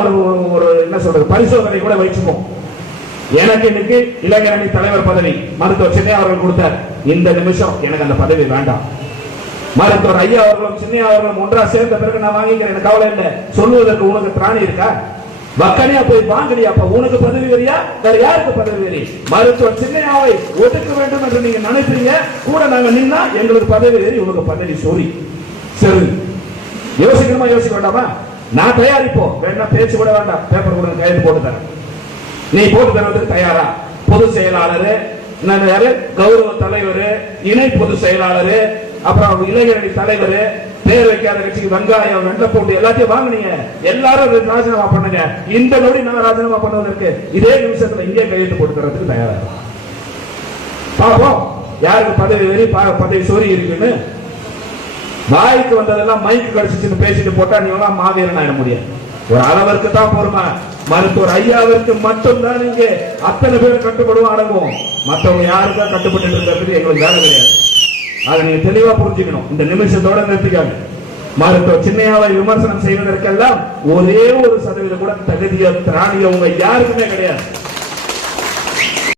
ஒரு என்ன சொல்றது பரிசோதனை கூட வச்சுப்போம். எனக்கு இன்னைக்கு இளைஞரணி தலைவர் பதவி மருத்துவர் சின்னையா அவர்கள் கொடுத்தார். இந்த நிமிஷம் எனக்கு அந்த பதவி வேண்டாம். மருத்துவர் ஐயா அவர்களும் சின்னையா அவர்களும் ஒன்றா சேர்ந்த பிறகு நான் வாங்கிக்கிறேன், எனக்கு கவலை இல்லை. சொல்லுவதற்கு உனக்கு திராணி இருக்கா? வக்கனியா போய் வாங்கலையா? அப்ப உனக்கு பதவி வெறியா? வேற யாருக்கு பதவி வெறி? மருத்துவர் சின்னையாவை ஒதுக்க வேண்டும் என்று நீங்க நினைப்பீங்க, கூட நாங்க நின்னா எங்களுக்கு பதவி வெறி, உனக்கு பதவி சோரி. சரி, யோசிக்கணுமா யோசிக்க வேண்டாமா? நான் தயாரிப்போம், வேணா பேச்சு கூட வேண்டாம், பேப்பர் கூட கையெழுத்து போட்டு தரேன். நீ போட்டு தருவதற்கு தயாரா? பொதுச் செயலாளர், கௌரவ தலைவர், இணை பொதுச் செயலாளர், அப்புறம் இளைஞரணி தலைவர், பேர் வைக்காத கட்சிக்கு வெங்காயம் வெண்ட போட்டு எல்லாத்தையும் வாங்கினீங்க. எல்லாரும் ராஜினாமா பண்ணுங்க. இந்த நொடி நான் ராஜினாமா பண்ணுவதற்கு இதே நிமிஷத்துல இங்கே கையெழுத்து போட்டு தரதுக்கு தயாரா பாப்போம் யாருக்கு பதவி வெறி பதவி சோரி இருக்குன்னு. வாய்க்கு வந்ததெல்லாம் மைக்கு கடிச்சிட்டு பேசிட்டு போட்டா நீ எல்லாம் மாவீரன் ஆயிட முடியாது. ஒரு அளவிற்கு தான் பொறுமை. மருத்துவர் ஐயாவிற்கு மட்டும்தான் இங்கே அத்தனை பேர் கட்டுப்படுவோம், அடங்குவோம். மற்றவங்க யாருக்கும் கட்டுப்பட்டு இருக்கிறதுக்கு எங்களுக்கு வேலை கிடையாது. அதை நீங்க தெளிவா புரிஞ்சுக்கணும். இந்த நிமிஷத்தோட நிறுத்திக்காங்க. மருத்துவர் சின்னையாவை விமர்சனம் செய்வதற்கெல்லாம் ஒரே ஒரு சதவீதம் கூட தகுதியோ திராணியோ உங்க யாருக்குமே கிடையாது.